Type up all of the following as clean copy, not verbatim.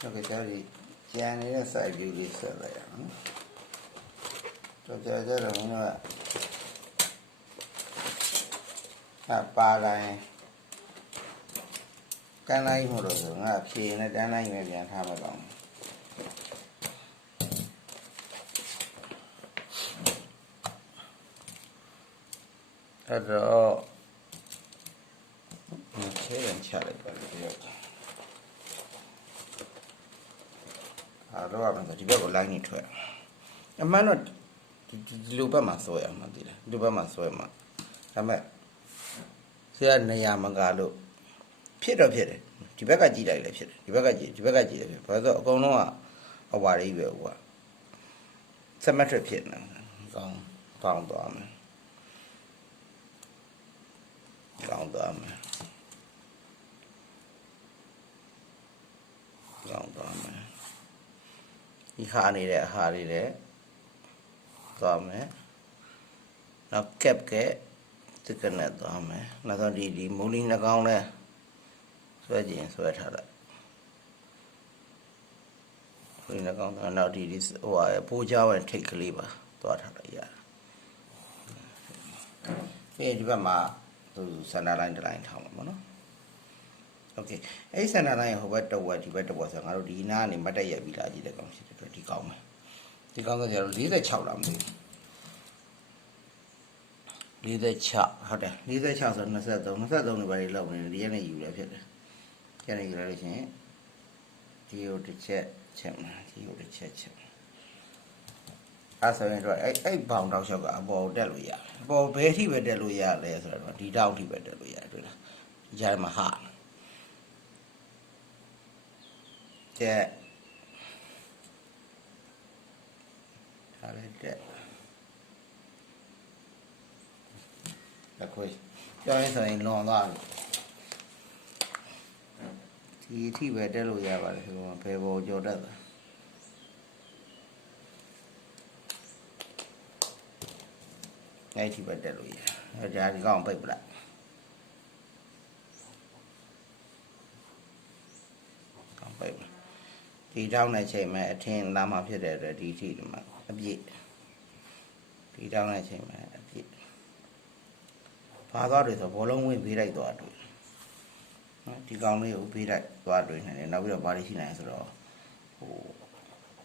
Okay, sorry. Jangan side view this lah. So jadi orang ni apa lah? Kan lain mulu tu, ngah sih ni dan lain macam apa dong. Ada macam yang cari pada dia. Ada apa macam dia lain itu. Mana lupa masuk ya, mati lah. Lupa masuk mak. Ama saya ni yang mengalu. Piada. Tiba kaji lagi lah piada. Tiba kaji lah. Pasal kau nak awal ini buat. Sama tu piada. Kau tu ama. Hari le. Tome. Nak kep ke. Tekan le tome. Nak di muling nak kau le. Suai thara. Muling nak kau nak di wah puja wan take keliba. Tua thara ya. Ni juga mak tu sana lain tahu mana. Okay, sana lain hubat tu di bawah kalau di mana ni macam ya bila aja dah kau situ di kau mah. Di kau tu jadi lidah cak lam tu. Lidah cak, ada. Lidah cak so nasa tu ni bari lau ni dia ni yulah fiat. Jadi yulah ni sini. Dia udah cek. Asal ni bau dah siapa? Bau dah lu ya. Bau beri beda lu ya le sekarang. Di daun di beda lu ya tu lah. Jangan mahal. Cek. Ada cek. Aku jangan sampai nonton. Ti beda lu ya balik semua. Pebau jodoh. Ngay thì bật lùi ra thì con phải bật con phải thì rau này chạy mà thêm làm học để đi thì mà ấp gì thì rau này chạy mà ấp gì phá đó rồi bố lông nguyên bị đại tọa rồi thì con này bị đại tọa rồi này nó bây giờ bao đi này rồi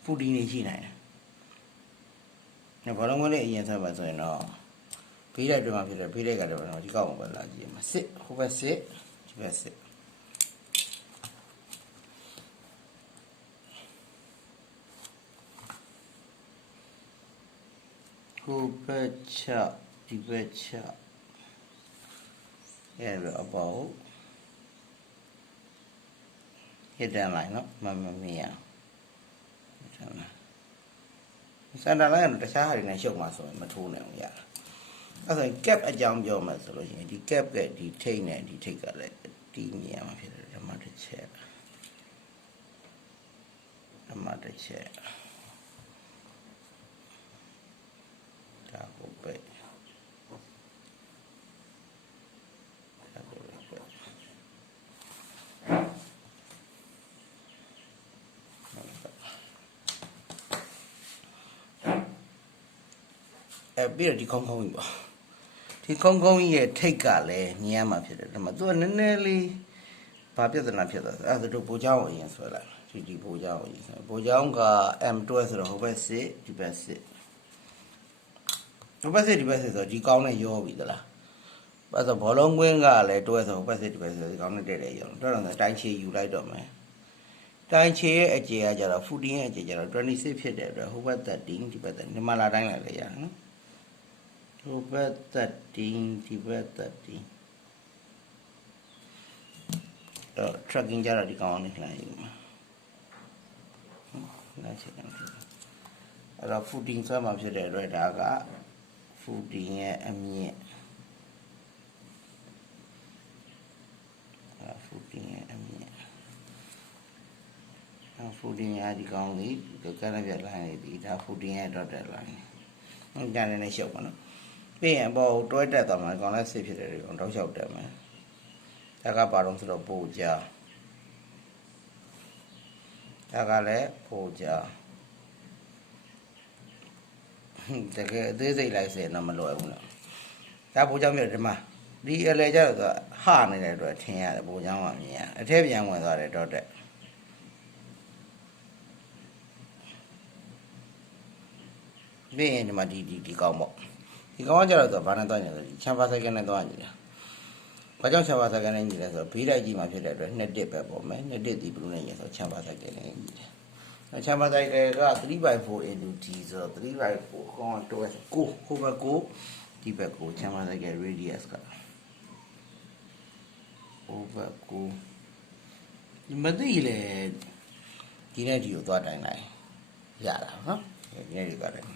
phụ đi này chi này nó bố lông nguyên này hiện sao bây giờ nó bây giờ chúng ta bây giờ cái đó nó chỉ có một là gì mà xếp không phải xếp chỉ phải xếp không phải chợ chỉ phải chợ cái là bảo cái đàn lại nó mà mía sao đàn lại nó sẽ hay này chụp mà rồi mà thu này không vậy. Asal kep aja ambil masalah ni. Di kep ke di thay ni di thay kalau di ni apa filter nama tu cek. Tak boleh. Biar di kongkong ni. Thì không gì thay cảเลยเนี่ยมาဖြစ်တယ်ဒါမှသူကနည်းနည်းလေးဘာပြဿနာဖြစ်သွားအဲ့ဒါတို့ပိုးချောင်းအရင်ဆွဲလိုက်ဒီပိုးချောင်းအရင်ပိုးချောင်းက M12 ဆိုတော့ဟိုဘက်စစ်ဒီဘက်စစ်ဆိုတော့ဒီကောင်းနဲ့ရောပြီသလားဘာလို့ဘောလုံးကွင်းကလည်းတွဲဆိုဟိုဘက်စစ်ဒီဘက်စစ်ဒီကောင်းနဲ့တဲ့ရောတော့တိုင်းချေယူလိုက်တော့မယ်တိုင်းချေရဲ့အကျေကကြတော့14ရဲ့အကျေကြတော့26ဖြစ်တဲ့အတွက်ဟိုဘက်13ဒီဘက်13ဒီမှာလာတိုင်းလိုက်လေရနော်Obat tadi, tracking jarak di kawan ni lain. Ada fooding sama macam ada agak foodingnya amnya. Foodingnya di kawan ni, kerana biar lain di dah foodingnya ada lain. Jangan ni siapa nak. ပြီးရင်ဘောတွဲတက်သွားမှာကောင်လည်းစစ်ဖြစ်တယ်ဒီကောင်တောက်လျှောက်တက်မယ်ဒါကဘာလို့ဆိုတော့ပို့ကြ 다가래 보자. 되게 늦어이 라이스에 넘어려고. 다 보자면 좀 이 엘레자도 하늘에도天야 보자마미야. 대비양 원사래 도대. 네, 디 가모. 이 가모자도 반한다니. 참바사견에 도와니라. 과정 참바사견에 인지해서 비라지만 필요해. 네데베 보면 네데디 부르네서 참바사견에 인지. 참바사견가 3/4 into d so 3/4 건 또해서 9 over 9 디베고 참바사견 radius가 over 9 이마들이래 디네디로 도와다니나요. 야라, 어? 디네디 도와다니.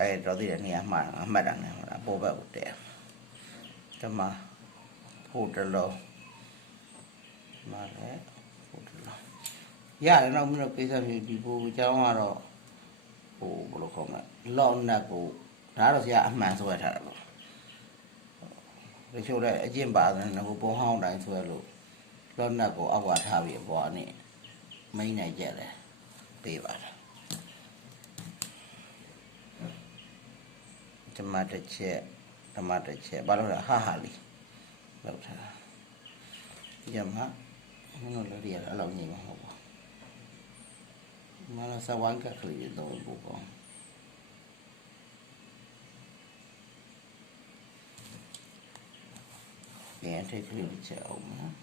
에 저들이 내가 말하네. 보바 못해. 정말 호텔로 말해 호텔로. 야, 나 오늘 그래서 비보 장화로 오 그렇고 막 런나고 나로 야 안만 소야 타라고. 그래서 어제 봐는 그 보험 단 소야로 런나고 아과 타비 보아니 매일 이제래. 빼봐라. 토마토채 바로라 하하리 그렇다. 이제마 오늘 리얼 알아보니 뭐 하고 말아 사완가 그리도 보고 예 테크닉이 채우면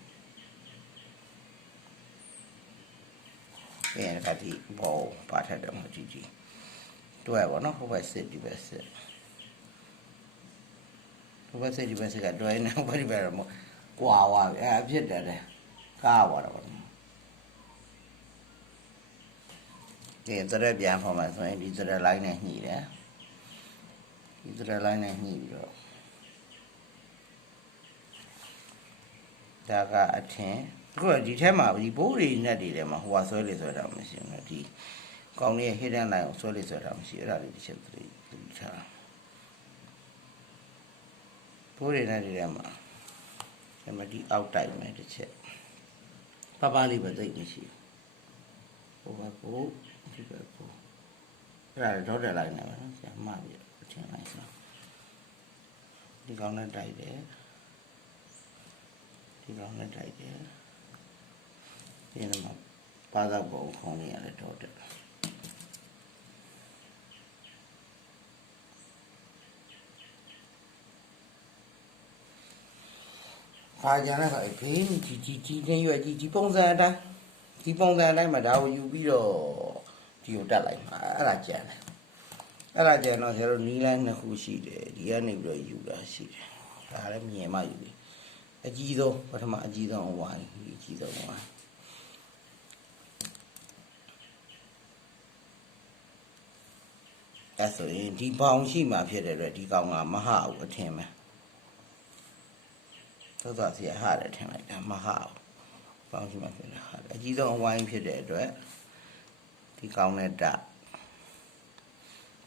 예 같이 뭐 파트도 뭐지지 또 해봐 너 그거 있어 디베스 그거 있어 디베스가 또 해나 버리 버려 뭐 와ဖြစ်တယ် ကားသွားတော့ဒီသရက်ပြန်ဖော်မှာဆိုရင်ဒီသရက် line နဲ့ညှိတယ်ဒီသရက် line နဲ့ညှိပြီးတော့ဒါကအထင်အခုဒီထဲမှာဒီဘိုးတွေနဲ့တွေထဲမှာဟိုဟာဆွဲလေဆွဲတာမရှိဘူးဒီကောင်းလေးရဲ့ hidden line ကိုဆွဲလေဆွဲတာမရှိအဲ့ဒါလေးတစ်ချက်သတိထားဘိုးတွေနဲ့တွေထဲမှာဒီအောက်တိုက်မယ်တစ်ချက်ပါလေးပဲသိမရှိဘူးဟိုဘကိုဒီဘကိုအဲ့ဒါတော့တက်လိုက်နေပါနော်ဆရာမပြအထင်လိုက်ဆိုဒီကောင်းနဲ့တိုက်တယ်ဒီကောင်းနဲ့တိုက်တယ်ဒီမှာပါတော့ပုံခုံးနေရတယ်တော့တက်အားကြတဲ့ခါဖေးကြီးနေရွယ်ကြီးပုံစံအတိုင်းမှာဒါကိုယူပြီးတော့ဒီကိုတက်လိုက်မှာအဲ့ဒါကြံတယ်အဲ့ဒါကြံတော့ဆရာတို့နီးလန်းနှစ်ခုရှိတယ်ဒီကနေပြီးတော့ယူတာရှိတယ်ဒါလည်းမြင်မှယူပြီအကြီးဆုံးပထမအကြီးဆုံးဝိုင်းဒီအကြီးဆုံးဝိုင်းအဲ့ဆိုရင်ဒီပေါင်ရှိမှဖြစ်တဲ့အတွက်ဒီကောင်ကမဟာဘူးအထင်ပဲသောသာစီဟာတယ်ထင်လိုက်တာမဟာပေါင်းရှိမှဖြစ်တယ်ဟာအကြီးဆုံးအဝိုင်းဖြစ်တဲ့အတွက်ဒီကောင်းတဲ့ဓာတ်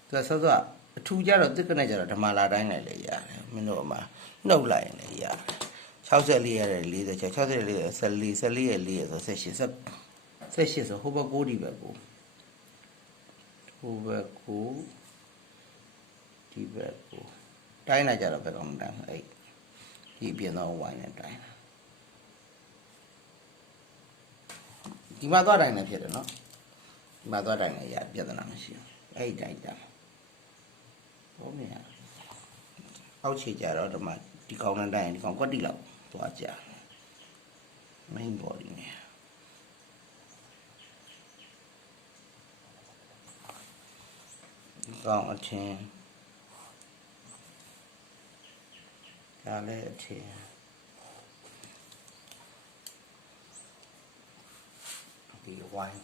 သူဆောစောအထူကြတော့တစ်ကနေကြတော့ဓမ္မလာတိုင်းနဲ့လည်းရတယ်မင်းတို့အမှနှုတ်လိုက်ရင်လည်းရတယ်64ရတယ်46 64ရဲ့14ရဲ့4ရဲ့ဆို18ဆိုဟိုဘက်6ဒီဘက်ကိုဟိုဘက်ကိုဒီဘက်ကိုတိုင်းလိုက်ကြတော့ဘယ်ကောင်တိုင်းအဲ့ဒီပြင်တော့ဝိုင်းနဲ့တိုင်းဒီမှာသွားတိုင်းလည်းဖြစ်တယ်နော်ဒီမှာသွားတိုင်းလည်းရပြဿနာမရှိဘူးအဲ့ဒီတိုင်းတာဘောမြင်အောက်ခြေကြတော့ဒီမှာဒီကောင်းတဲ့တိုင်းဒီကောင်ကွက်တိလောက်သွားကြ main body နဲ့ဒီကောင်အထင်ဒါလည်းအထင်ဒီဝိုင်း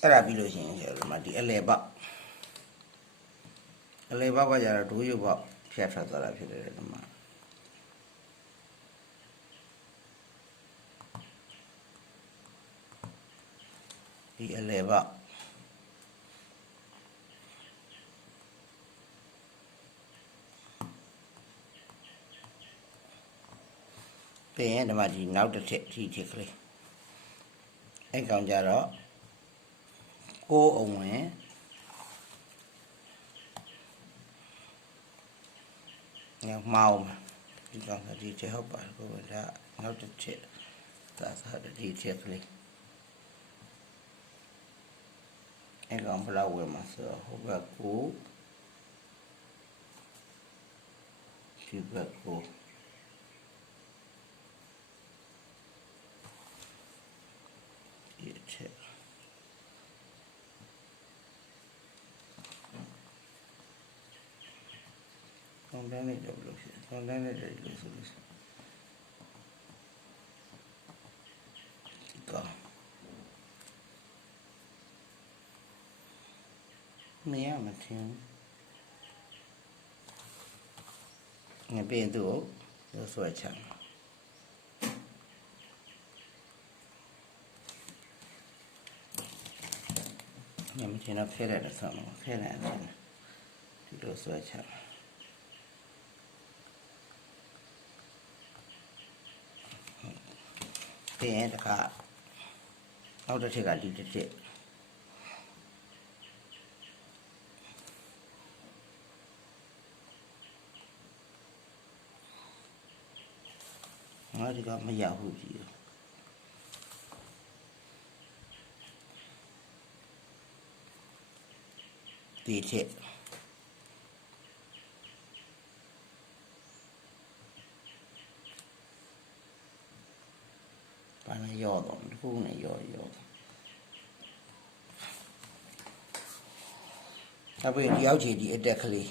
အဲ့ဒါပြီးလို့ရှိရင်ဒီမှာဒီအလဲပေါက်ကကြတော့ဒိုးရုပ်ပေါက်ဖြတ်ထွက်သွားတာဖြစ်တယ်ဒီမှာဒီအလဲပေါက် ပြင်ရင်ဒီမှာဒီနောက်တစ်ထစ်ဒီထစ်ကလေးအဲ့ကောင်ကြတော့ကိုးအောင်ဝင်ငါမောင်းဒီကောင်ဒီထစ်ဟုတ်ပါကိုဒါနောက်တစ်ထစ်ဒါစားဒီထစ်ကလေးအဲ့ကောင်ဘလောက်ဝင်မှာဆိုတော့ဟိုဘက်ကိုဒီဘက်ကိုဒီထစ်ကောင်းတယ်လို့ပြောလို့ရှိတယ်ကောင်းတယ်လို့ဆိုလို့ရှိရင်ဒီကောင်မရမထင်ငါပြင်သူ့ကိုဆွဲချမ်းငါမထင်တော့ခဲရတယ်ဆောင်းခဲရတယ်ဒီလိုဆွဲချမ်းပြင်တခါနောက်တစ်ထစ်ကဒီတစ်ထစ်ငါဒီကမရဘူးကြီးဒီထစ်ဘာနဲ့ရောတော့ဒီခုနဲ့ရောနောက်ပြီးဒီအောက်ခြေဒီအတက်ကလေး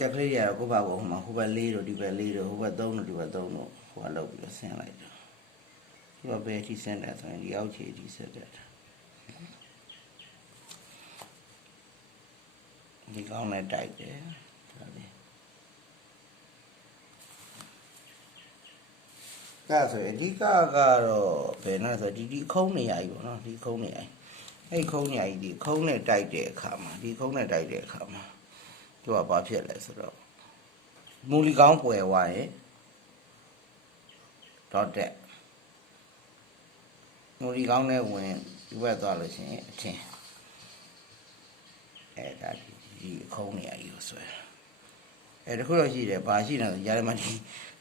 ရတော့ကိုယ့်ဘာကိုဟိုမှာဟိုဘက်4တို့ဒီဘက်4တို့ဟိုဘက်3တို့ဒီဘက်3တို့ဟိုကလောက်ပြီးဆင်းလိုက်တော့ဒီဘက်ပဲထိဆင်းတယ်ဆိုရင်ဒီအောက်ခြေဒီဆက်တယ်ဒီကောင်းနဲ့တိုက်တယ်ဒါလေးဒါဆိုရင်အဓိကကတော့ဘယ်နဲ့ဆိုဒီခုံးနေရကြီးပေါ့နော်ဒီခုံးနေရကြီးအဲ့ခုံးနေရကြီးဒီခုံးနဲ့တိုက်တဲ့အခါမှာဒီခုံးနဲ့တိုက်တဲ့အခါမှာသူကဘာဖြစ်လဲဆိုတော့မူလီကောင်းပွယ်သွားရင်တော့တဲ့မူလီကောင်းနဲ့ဝင်ဒီဘက်သွားလို့ရှိရင်အထင်အဲ့ဒါဒီခုံးနေရကြီးကိုဆွဲအဲ့တခုတော့ရှိတယ်ဘာရှိနေလဲကြားထဲမှာဒီ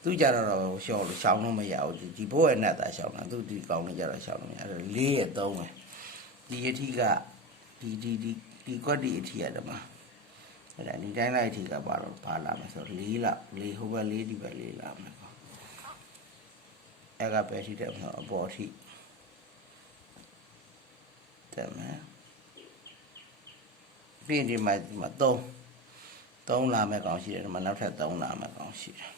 သူကြတော့ရှောင်းလို့မရဘူးဒီဘိုးရဲ့နဲ့သာရှောင်းတာသူဒီကောင်းနေကြတော့ရှောင်းလို့မရအဲ့4ရဲ့3ပဲဒီအထီးကဒီကွက်ဒီအထီးရတယ်မှာအဲ့ဒါဒီတိုင်းလိုက်အထီးကဘာလာမဆို4လာ4ဟိုဘက်4ဒီဘက်4လာမယ်ကောအဲ့ကပဲရှိတယ်ဆိုအပေါ်ထိတယ်မယ်ပြီးဒီမှာ3လာမယ်ကောင်းရှိတယ်ဒီမှာနောက်ထပ်3လာမယ်ကောင်းရှိတယ်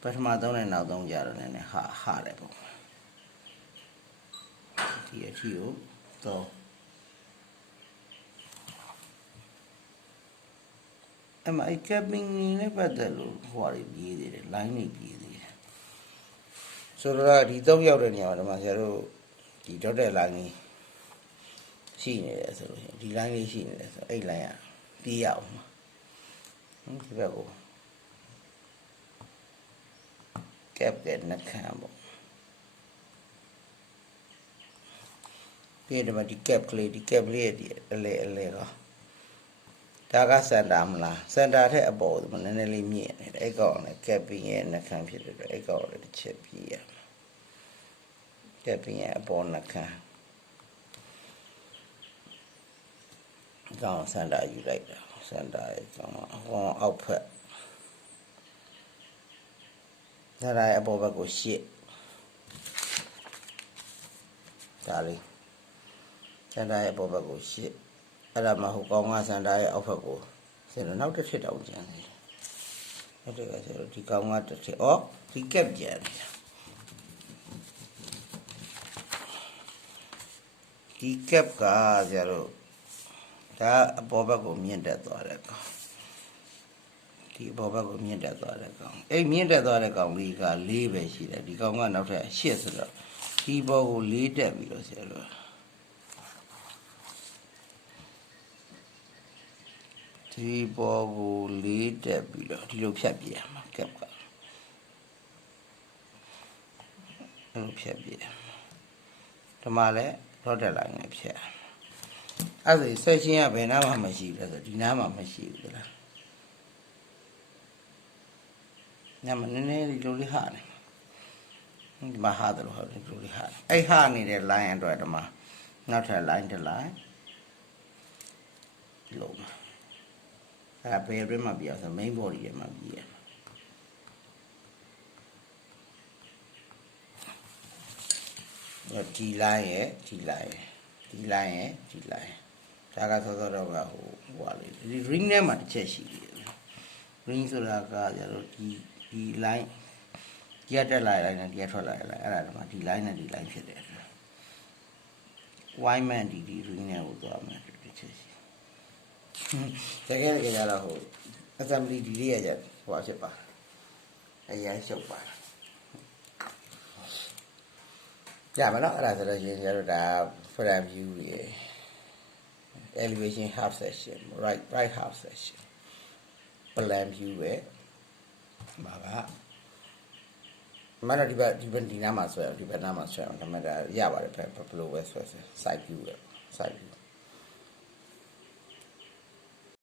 ပထမ3နဲ့နောက်3ကြတော့လည်းဟာတယ်ပေါ့ဒီအထီးကို3အမကပ်ပင်းနဲ့ပတ်သက်လို့ဟိုရီပြေးသေးတယ် line နေပြေးသေးတယ်ဆိုတော့ဒီ3ရောက်တဲ့နေရာမှာဒီမှာဆရာတို့ဒီ dotted line ကြီးရှိနေတယ်ဆိုလို့ဒီ line လေးရှိနေတယ်ဆိုအဲ့ line ကပြေးရအောင်ဒီဘက်ကို cap တဲ့နှခမ်းပေါ့ပြီးတော့ဒီ cap ကလေးရဲ့ဒီအလဲကဒါကစင်တာမလားစင်တာထက်အပေါ်နည်းနည်းလေးမြင့်နေတယ်အဲ့ကောင်လည်း capping ရဲ့နှခမ်းဖြစ်တယ်အဲ့ကောင်လည်းတစ်ချက်ပြရ capping ရဲ့အပေါ်နှခမ်းကောင်စင်တာယူလိုက်တာစင်တာရဲ့ကောင်ဟောအောက်ဖက်ဒါလည်းအပေါ်ဘက်ကိုရှစ်ဒါလေးစင်တာရဲ့အပေါ်ဘက်ကိုရှစ်အဲ့ဒါမှဟိုကောင်းကစင်တာရဲ့အောက်ဘက်ကိုဆိုတော့နောက်တစ်ထစ်တောင်ကျန်နေတယ်အဲ့ဒါကဆိုတော့ဒီကောင်းကတစ်ထစ်ဒီကက်ကျန်နေတာဒီကက်ကကျတော့ဒါအပေါ်ဘက်ကိုမြင့်တက်သွားတယ်ကောင်ဒီအပေါ်ဘက်ကိုမြင့်တက်သွားတဲ့ကောင်အဲ့မြင့်တက်သွားတဲ့ကောင်လေးက4ပဲရှိတယ်ဒီကောင်ကနောက်ထပ်8ဆိုတော့ဒီဘောကို4တက်ပြီးတော့ဆရာတို့ဒီဘောကို4တက်ပြီးတော့ဒီလိုဖြတ်ပြရမှာကက်က ဖြတ်ပြဒီမှာလည်း dotted line နဲ့ဖြတ်အဲ့ဒါ section ကဘယ်နားမှမရှိဘူးလဲဆိုဒီနားမှမရှိဘူးလားညမနည်းနည်းဒီလိုလေးဟာနေဒီမှာဟာတယ်လို့ဟုတ်တယ်ဒီလိုလေးဟာအဲ့ဟာနေတဲ့ line အတွက်ဒီမှာနောက်ထပ် line တစ် line လုံးအဲ့ဘယ်အတွင်းမှာပြရဆို main body ထဲမှာပြရဒီ line ရဲ့ဒီ line ရဲ့ဒီ line ရဲ့ဒီ line ဒါကစောစောတော့ကဟိုဟာလေးဒီ ring ထဲမှာတစ်ချက်ရှိတယ် ring ဆိုတာကကျတော့ဒီ line ဒီကတက်လာတဲ့ line နဲ့ဒီကထွက်လာတဲ့ line အဲ့ဒါတော့ဒီ line နဲ့ဒီ line ဖြစ်တယ် y man ဒီ ring နဲ့ကိုသွားမယ်တစ်ချက်ရှိတကယ်ကြတော့ဟို assembly ဒီလေးရကြဟိုဖြစ်ပါအရင်ရှုပ်ပါရမလားအဲ့ဒါဆိုတော့ရင်ကျတော့ဒါ front view ရယ် elevation half section right half section plan view ပဲမှာပါမနဒီဘက်ဒီနားမှာဆွဲအောင်ဒီဘက်နားမှာဆွဲအောင်ဒါမှဒါရပါတယ်ဘယ်လိုပဲဆွဲ side view ပဲ side view